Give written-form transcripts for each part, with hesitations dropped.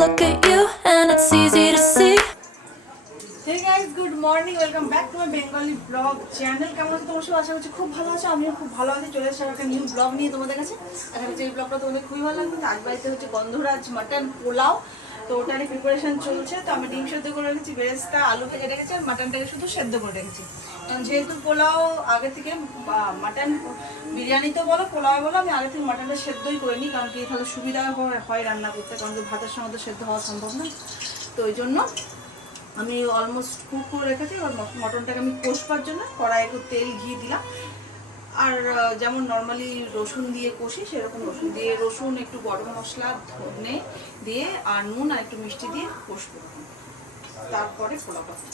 look at you and it's easy to see. Hey guys, good morning. Welcome back to my Bengali vlog channel. কেমন আছো তোমরা সবাই? আশা করছি খুব ভালো আছো। আমিও খুব ভালো আছি। চলে এসেছি একটা নিউ ব্লগ নিয়ে তোমাদের কাছে। আশা করছি এই ব্লগটা তোমাদের খুবই ভালো লাগবে। আজ বাড়িতে হচ্ছে গন্ধরাজ মাটন পোলাও। তো ওটারই প্রিপারেশন চলছে। তো আমি ডিম সেদ্ধ করে রেখেছি, বেরেস্তা আলু ভেজে রেখেছি আর মাটনটাকে শুধু সেদ্ধ করে রেখেছি। কারণ যেহেতু পোলাও আগে থেকে মাটন বিরিয়ানিতে বলো পোলাও বলো আমি আগে থেকে মাটনটা সেদ্ধই করে নিই, কারণ কি তাহলে সুবিধা হয় রান্না করতে, কারণ ভাতের সঙ্গে তো সেদ্ধ হওয়া সম্ভব না। তো ওই জন্য আমি অলমোস্ট কুক করে রেখেছি। এবার মটনটাকে আমি কষবার জন্য কড়াইয়ে একটু তেল ঘি দিলাম। আর যেমন নর্মালি রসুন দিয়ে কষি সেরকম রসুন দিয়ে রসুন একটু গরম মশলা ধনে দিয়ে আর নুন আর একটু মিষ্টি দিয়ে কষবো, তারপরে পোলাও করবো।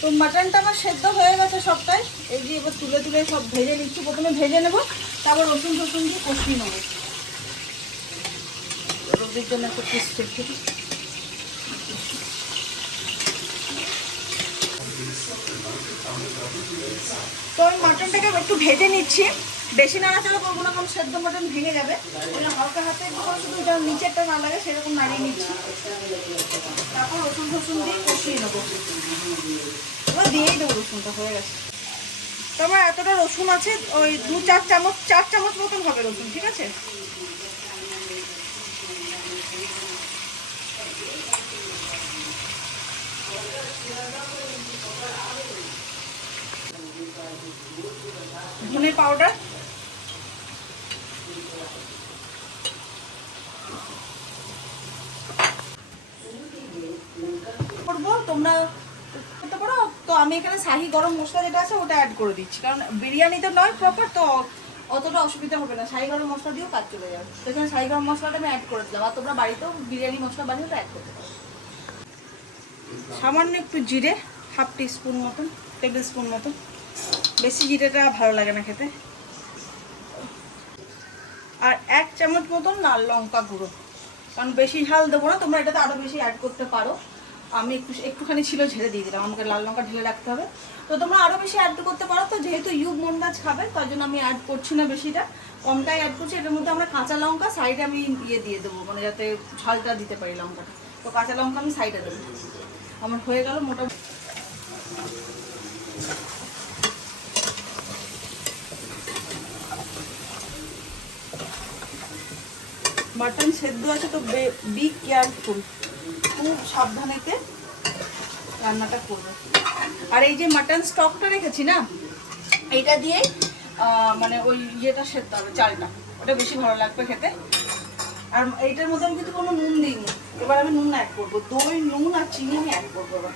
তো মাটনটা আমার সেদ্ধ হয়ে গেছে সবটাই। এই যে এবার তুলে তুলে সব ভেজে নিচ্ছি। প্রথমে ভেজে নেবো, তারপর রসুন টসুন দিয়ে কষিয়ে নেবো। রোদের জন্য একটা পিস রেখে তো আমি মাটনটাকে একটু ভেজে নিচ্ছি, বেশি নাড়াচাড়া করবো না, কারণ সেদ্ধ মাটন ভেঙে যাবে। হালকা হাতে একটু শুধু এটা নিচেরটা না লাগে সেরকম নাড়িয়ে নিচ্ছি। তারপর রসুন ফসুন দিয়ে কষিয়ে নেবো। এবার দিয়েই দেবো, রসুনটা হয়ে গেছে। তো আমার এতটা রসুন আছে, ওই 4 চামচ মতন হবে রসুন, ঠিক আছে। ধনে পাউডার, করবো তোমরা করতে পারো। তো আমি এখানে শাহি গরম মশলা যেটা আছে ওটা অ্যাড করে দিচ্ছি, কারণ বিরিয়ানি তো নয় প্রপার, তো অতটা অসুবিধা হবে না। শাহি গরম মশলা দিয়েও কাজ চলে যাবে। তো এখানে শাহি গরম মশলাটা আমি অ্যাড করে দিলাম। আর তোমরা বাড়িতেও বিরিয়ানি মশলা বানিয়ে ওটা অ্যাড করতে পারো। সামান্য একটু জিরে, হাফ টিস্পুন মতন, টেবিল স্পুন মতন। বেশি জিরেটা ভালো লাগে না খেতে। আর 1 চামচ মতন লাল লঙ্কা গুঁড়ো, কারণ বেশি ঝাল দেবো না, তোমরা এটাতে আরও বেশি অ্যাড করতে পারো। আমি একটুখানি ছিল ঝেড়ে দিয়ে দিলাম, আমাকে লাল লঙ্কা ঢেলে রাখতে হবে। তো তোমরা আরও বেশি অ্যাড করতে পারো। তো যেহেতু মন্দাজ খাবে তার জন্য আমি অ্যাড করছি না বেশিটা, কমটাই অ্যাড করছি। এটার মধ্যে আমরা কাঁচা লঙ্কা সাইডে আমি দিয়ে দেবো, মানে যাতে ঝালটা দিতে পারি লঙ্কাটা। তো কাঁচা লঙ্কা আমি সাইডে দেবো। আমার হয়ে গেল মোটামুটি। মাটন সেদ্ধ আছে, তো বি কেয়ারফুল, খুব সাবধানেতে রান্নাটা করবে। আর এই যে মাটন স্টকটা রেখেছি না, এইটা দিয়ে মানে ওই ইয়েটা সেদ্ধ হবে, চালটা, ওটা বেশি ভালো লাগবে খেতে। আর এইটার মধ্যে আমি কিন্তু কোনো নুন দিইনি। এবার আমি নুন অ্যাড করবো, দই নুন আর চিনি আমি অ্যাড করবো এবার।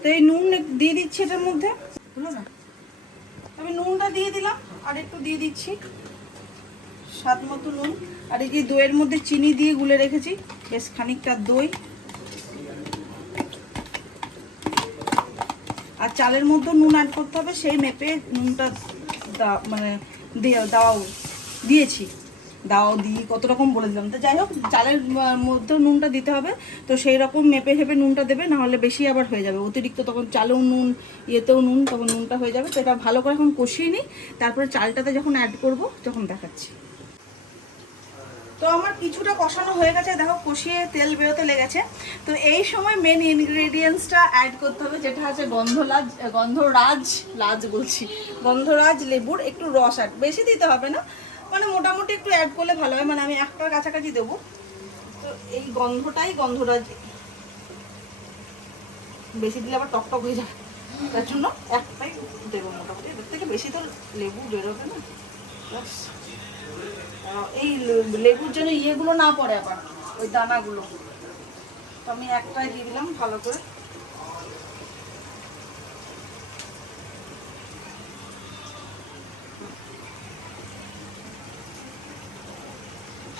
তো এই নুন দিয়ে দিচ্ছি এটার মধ্যে, বুঝলো না। আমি নুনটা দিয়ে দিলাম, আর একটু দিয়ে দিচ্ছি স্বাদ মতো নুন। আর এই যে দইয়ের মধ্যে চিনি দিয়ে গুলে রেখেছি বেশ খানিকটা দই। আর চালের মধ্যে নুন অ্যাড করতে হবে, সেই মেপে নুনটা মানে দাও দিয়ে কত রকম বলে দিলাম। তো যাই হোক, চালের মধ্যেও নুনটা দিতে হবে। তো সেই রকম মেপে হেপে নুনটা দেবে, নাহলে বেশি আবার হয়ে যাবে অতিরিক্ত, তখন চালেও নুন ইয়েতেও নুন, তখন নুনটা হয়ে যাবে। তো এটা ভালো করে এখন কষিয়ে নিই, তারপরে চালটাতে যখন অ্যাড করব তখন দেখাচ্ছি। তো আমার কিছুটা কষানো হয়ে গেছে, দেখো কষিয়ে তেল বেরোতে লেগেছে। তো এই সময় মেন ইনগ্রেডিয়েন্টসটা অ্যাড করতে হবে, যেটা আছে গন্ধরাজ লেবুর একটু রস অ্যাড, বেশি দিতে হবে না, মানে মোটামুটি একটু অ্যাড করলে ভালো হয়। মানে আমি একটার কাছাকাছি দেবো। তো এই গন্ধরাজ, বেশি দিলে আবার টকটক হয়ে যাবে, তার জন্য একটাই দেবো মোটামুটি। এর থেকে বেশি তো লেবু বেরোবে না। এই লেবুর জন্য ইয়েগুলো না পড়ে আবার ওই দানাগুলো। তো আমি একটাই দিয়ে দিলাম ভালো করে।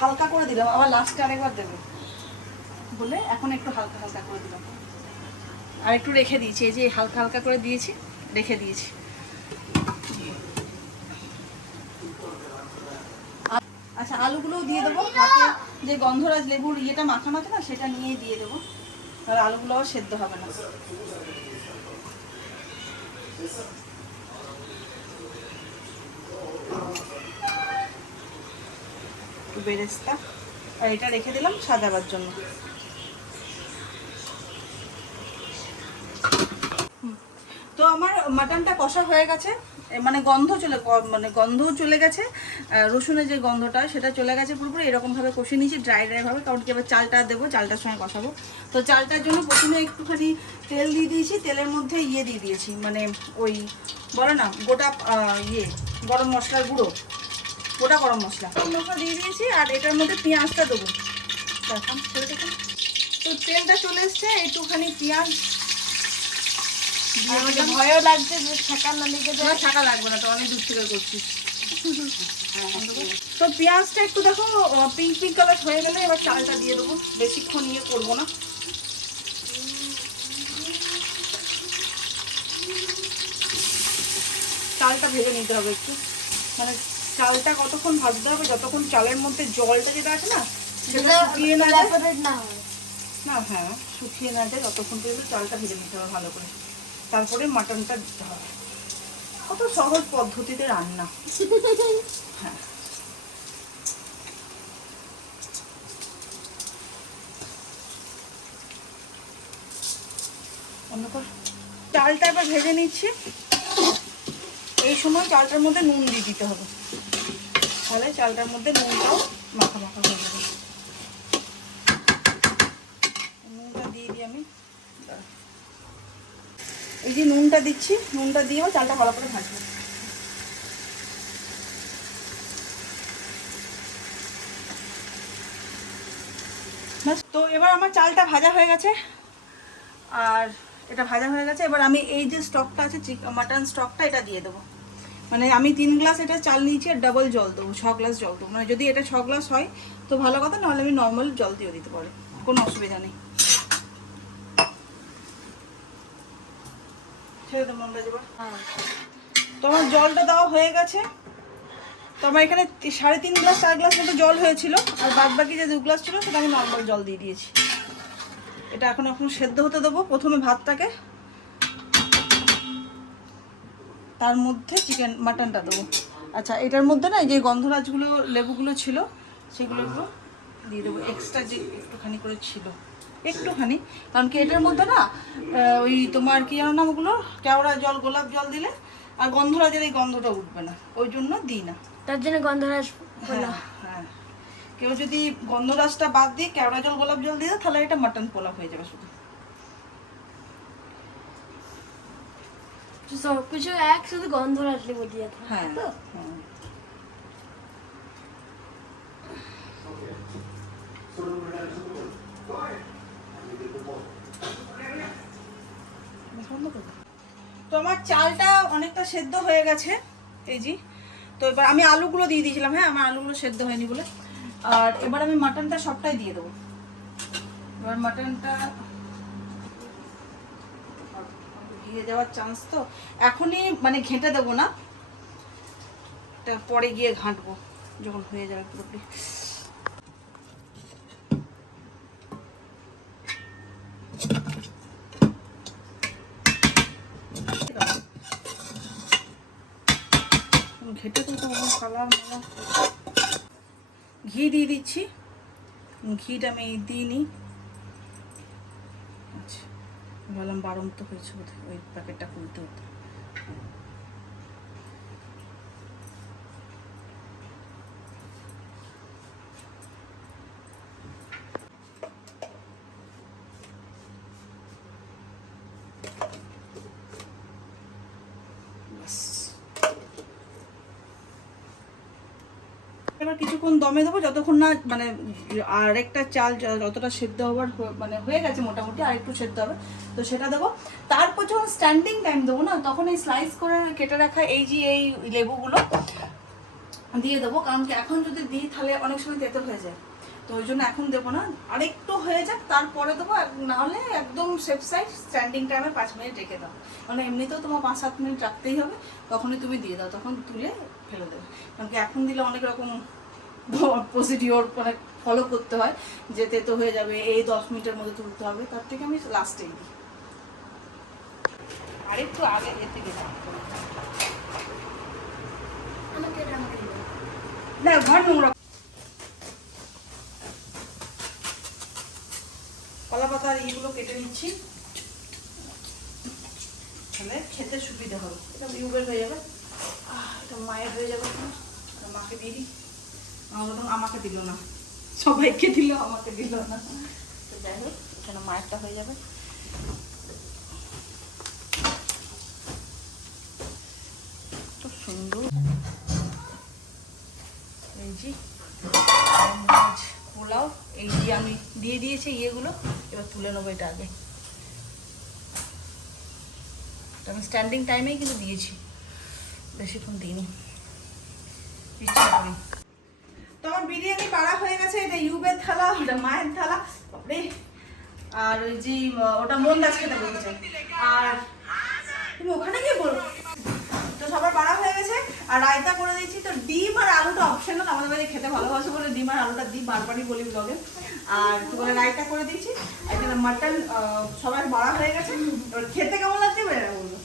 হালকা করে দিলাম, আবার লাস্টে আরেকবার দেবো বলে এখন একটু হালকা হালকা করে দিলাম। আর একটু রেখে দিয়েছি, এই যে হালকা হালকা করে দিয়েছি, রেখে দিয়েছি। আচ্ছা, আলুগুলোও দিয়ে দেবো। হাতে যে গন্ধরাজ লেবুর ইয়েটা মাখানো আছে না, সেটা নিয়ে দিয়ে দেবো, আর আলুগুলোও সেদ্ধ হবে না। একটু বেরেস্তা, আর এটা রেখে দিলাম সাজাবার জন্য। তো আমার মাটনটা কষা হয়ে গেছে, মানে গন্ধ চলে গেছে, রসুনের যে গন্ধটা সেটা চলে গেছে পুরোপুরি। এরকমভাবে কষিয়ে নিয়েছি ড্রাই ভাবে, কারণ কি এবার চালটা দেবো, চালটার সঙ্গে কষাবো। তো চালটার জন্য প্রথমে একটুখানি তেল দিয়ে দিয়েছি, তেলের মধ্যে ইয়ে দিয়ে দিয়েছি, মানে ওই বলে না গোটা গরম মশলার গুঁড়ো, গোটা গরম মশলা দিয়ে দিয়েছি। আর এটার মধ্যে পেঁয়াজটা দেবো। তো তেলটা চলে এসছে, একটুখানি পেঁয়াজ ভয়ও লাগছে যে ছাকা না লেগে যায়। ছাকা লাগবে না, তো অনেক দূর থেকে করছিস। তো পেঁয়াজটা একটু দেখো পিঙ্ক পিঙ্ক কালার হয়ে গেলে এবার চালটা দিয়ে দেবো, বেশিক্ষণ ইয়ে করবো না। চালটা ভেজে নিতে হবে একটু, মানে চালটা কতক্ষণ ভাজতে হবে, যতক্ষণ চালের মধ্যে জলটা যেটা আছে না সেটা শুকিয়ে না যায়, না হ্যাঁ শুকিয়ে না যায় ততক্ষণ পর্যন্ত চালটা ভেজে নিতে হবে ভালো করে। তারপরে মাটনটা দিতে হবে। কত সহজ পদ্ধতিতে রান্না। হ্যাঁ চালটা এবার ভেজে নিচ্ছি। এই সময় চালটার মধ্যে নুন দিয়ে দিতে হবে, তাহলে চালটার মধ্যে নুনটাও মাখা মাখা হয়ে যাবে। নুনটা দিয়ে দিই আমি, এই যে নুনটা দিচ্ছি, নুনটা দিয়েও চালটা ভালো করে ভাজবো। তো এবার আমার চালটা ভাজা হয়ে গেছে, আর এটা ভাজা হয়ে গেছে। এবার আমি এই যে স্টকটা আছে মাটন স্টকটা এটা দিয়ে দেবো। মানে আমি 3 গ্লাস এটা চাল নিয়েছি, আর ডাবল জল দেবো, 6 গ্লাস জল দেবো। মানে যদি এটা 6 গ্লাস হয় তো ভালো কথা, নাহলে আমি নর্মাল জল দিয়ে দিতে পারি, কোনো অসুবিধা নেই। ছেড়ে দেবো আমরা এবার। তো আমার জলটা দেওয়া হয়ে গেছে। তো আমার এখানে 3.5 গ্লাস 4 গ্লাস মতো জল হয়েছিল, আর বাদ বাকি যে 2 গ্লাস ছিল সেটা আমি নর্মাল জল দিয়ে দিয়েছি। এটা এখন সেদ্ধ হতে দেবো। প্রথমে ভাতটাকে, তার মধ্যে মাটনটা দেবো। আচ্ছা এটার মধ্যে না যে গন্ধরাজগুলো লেবুগুলো ছিল সেগুলো দিয়ে দেবো, এক্সট্রা যে একটুখানি করে ছিল, একটুখানি। কারণ কি এটার মধ্যে না ওই তোমার কি জানো নাম ওগুলো, কেওড়া জল, গোলাপ জল দিলে আর গন্ধরাজের এই গন্ধটা উঠবে না, ওই জন্য দিই না। তার জন্য গন্ধরাজ। হ্যাঁ হ্যাঁ, কেউ যদি গন্ধরাজটা বাদ দিয়ে কেওড়া জল, গোলাপ জল দিয়ে তাহলে এটা মাটন পোলাও হয়ে যাবে শুধু। সবকিছু এক, শুধু গন্ধরাজ লেবু দিয়ে। হ্যাঁ তো আমার চালটা অনেকটা সেদ্ধ হয়ে গেছে, এই জি। তো এবার আমি আলুগুলো দিয়ে দিয়েছিলাম, হ্যাঁ আমার আলুগুলো সেদ্ধ হয়নি বলে। আর এবার আমি মাটনটা সবটাই দিয়ে দেবো। এবার মাটনটা দিয়ে দেওয়ার চান্স, তো এখনই মানে ঘেঁটে দেবো না, এটা পরে গিয়ে ঘাঁটবো যখন হয়ে যাবে পুরোপুরি। ঘেটে তো কালার মালা। ঘি দিয়ে দিচ্ছি, ঘিটা আমি দিইনি। আচ্ছা বললাম বারণ তো হয়েছে বোধহয়, ওই প্যাকেটটা খুলতে হতো। এবার কিছুক্ষণ দমে দেবো, যতক্ষণ না মানে আর একটা চাল যতটা সেদ্ধ হওয়ার মানে হয়ে গেছে মোটামুটি, আর একটু সেদ্ধ হবে, তো সেটা দেবো। তারপর যখন স্ট্যান্ডিং টাইম দেবো না, তখন এই স্লাইস করে কেটে রাখা এই যে এই লেবুগুলো দিয়ে দেবো। কারণ কি এখন যদি দিই তাহলে অনেক সময় তেতো হয়ে যায়, তো ওই জন্য এখন দেবো না, আরেকটু হয়ে যাক তারপরে দেবো। নাহলে একদম সেফ সাইড স্ট্যান্ডিং টাইমে 5 মিনিট রেখে দাও, কারণ এমনিতেও তোমার 5-7 মিনিট রাখতেই হবে, তখনই তুমি দিয়ে দাও, তখন তুলে ফেলে দেবে। কারণ কি এখন দিলে অনেক রকম প্রসিডিওর মানে ফলো করতে হয়, যে তেতো হয়ে যাবে, এই 10 মিনিটের মধ্যে তুলতে হবে, তার থেকে আমি লাস্টেই দিই, আরেকটু আগে এর থেকে না ঘর নোংরা। পাতা আর এইগুলো কেটে নিচ্ছি, তাহলে খেতে সুবিধা হবে। এটা ইউবের হয়ে যাবে, এটা মায়ের হয়ে যাবে, মাকে দিয়ে দিই। আমাকে দিল না, সবাইকে দিল, আমাকে দিল না। তো যাই হোক, এখানে মায়েরটা হয়ে যাবে। তো সুন্দর এই যে মাছ পোলাও, এই যে আমি দিয়ে দিয়েছি ইয়েগুলো, এবার তুলে নেবো এটা আগে। আমি স্ট্যান্ডিং টাইমেই কিন্তু দিয়েছি, বেশিক্ষণ দিইনি, ইচ্ছা করি। তো আমার বিরিয়ানি পাড়া হয়ে গেছে। এটা ইউবের থালা, ওটা মায়ের থালা, বাপরে। আর ওই যে ওটা মন্দাজ খেতে বলছে, আর তুমি ওখানে গিয়ে বলবো। তো সবার পাড়া হয়ে গেছে, আর রায়তা করে দিয়েছি। তো ডিম আর আলুটা অপশনাল, আমাদের বাড়ি খেতে ভালোবাসে বলে ডিম আর আলুটা দিই, বারবারই বলি ব্লগে। আর তো বলে রায়তা করে দিচ্ছি, এখানে মাটন সবার বাড়া হয়ে গেছে। এবার খেতে কেমন লাগছে বেড়ে বলবো।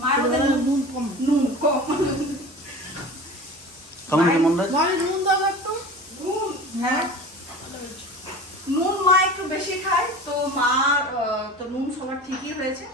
মায়ের ওদের নুন কম, নুন কম। নুন দাও একটু, নুন, হ্যাঁ নুন মা একটু বেশি খায়, তো মা তো নুন সবার ঠিকই হয়েছে।